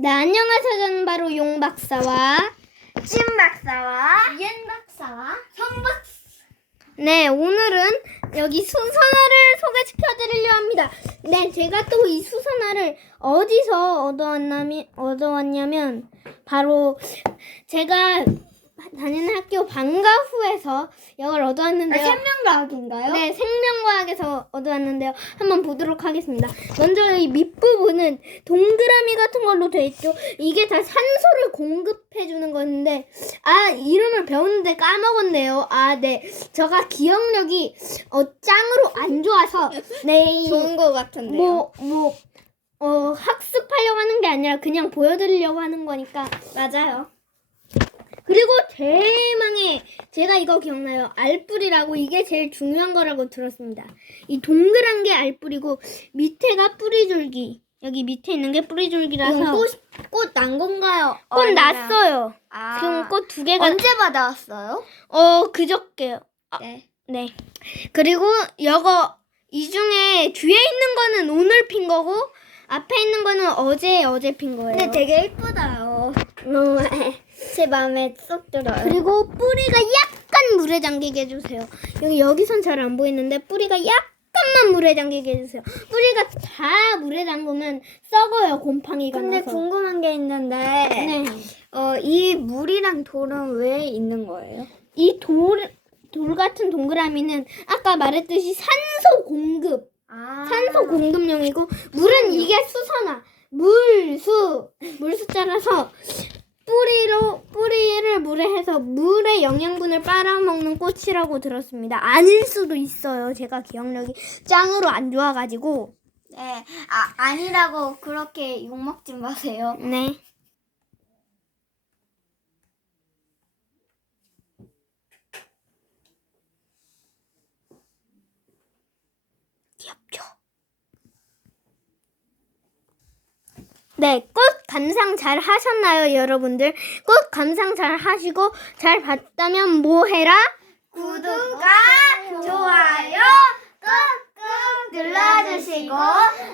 네, 안녕하세요. 저는 바로 용 박사와 찐 박사와 옌 박사와 성 박사. 네, 오늘은 여기 수선화를 소개시켜 드리려 합니다. 네, 제가 또 이 수선화를 어디서 얻어왔냐면, 얻어왔냐면, 바로 제가 다니는 학교 방과후에서 이걸 얻어왔는데요. 생명과학인가요? 네, 생명과학에서 얻어왔는데요. 한번 보도록 하겠습니다. 먼저 이 밑부분은 동그라미 같은 걸로 돼 있죠. 이게 다 산소를 공급해 주는 건데, 아, 이름을 배웠는데 까먹었네요. 아, 네. 제가 기억력이, 어, 짱으로 안 좋아서, 네. 이- 좋은 거 같은데요. 뭐, 뭐, 어, 학습하려고 하는 게 아니라 그냥 보여드리려고 하는 거니까. 맞아요. 그리고 대망의 제가 이거 기억나요. 알뿌리라고 이게 제일 중요한 거라고 들었습니다. 이 동그란 게 알뿌리고 밑에가 뿌리줄기. 여기 밑에 있는 게 뿌리줄기라서 꽃꽃난 건가요? 꽃 났어요. 아, 지금 꽃 두 개가 언제 받아왔어요? 어 그저께요. 네. 네. 그리고 이거 이 중에 뒤에 있는 거는 오늘 핀 거고 앞에 있는 거는 어제 어제 핀 거예요. 근데 되게 예쁘다요. 어, 제 마음에 쏙 들어요. 그리고 뿌리가 약간 물에 잠기게 해주세요. 여기 여기선 잘 안 보이는데 뿌리가 약간만 물에 잠기게 해주세요. 뿌리가 다 물에 잠그면 썩어요. 곰팡이가 근데 나서. 궁금한 게 있는데, 네. 어, 이 물이랑 돌은 왜 있는 거예요? 이 돌, 돌 같은 동그라미는 아까 말했듯이 산소 공급, 아, 산소 공급용이고 물은 이게 수산화, 물수, 물수 자라서 뿌리로 뿌리를 물에 해서 물의 영양분을 빨아먹는 꽃이라고 들었습니다. 아닐 수도 있어요. 제가 기억력이 짱으로 안 좋아가지고. 네, 아 아니라고 그렇게 욕 먹지 마세요. 네. 네, 꽃 감상 잘 하셨나요, 여러분들? 꽃 감상 잘 하시고 잘 봤다면 뭐 해라? 구독과 좋아요 꾹꾹 눌러주시고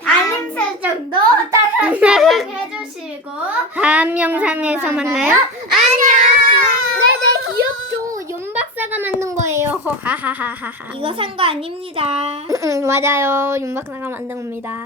알림 설정도 따뜻하게 해주시고 다음 영상에서 만나요. 안녕. 네네 귀엽죠. 윤 박사가 만든 거예요. 하하하하하. 이거 산 거 아닙니다. 응, 맞아요. 윤 박사가 만든 겁니다.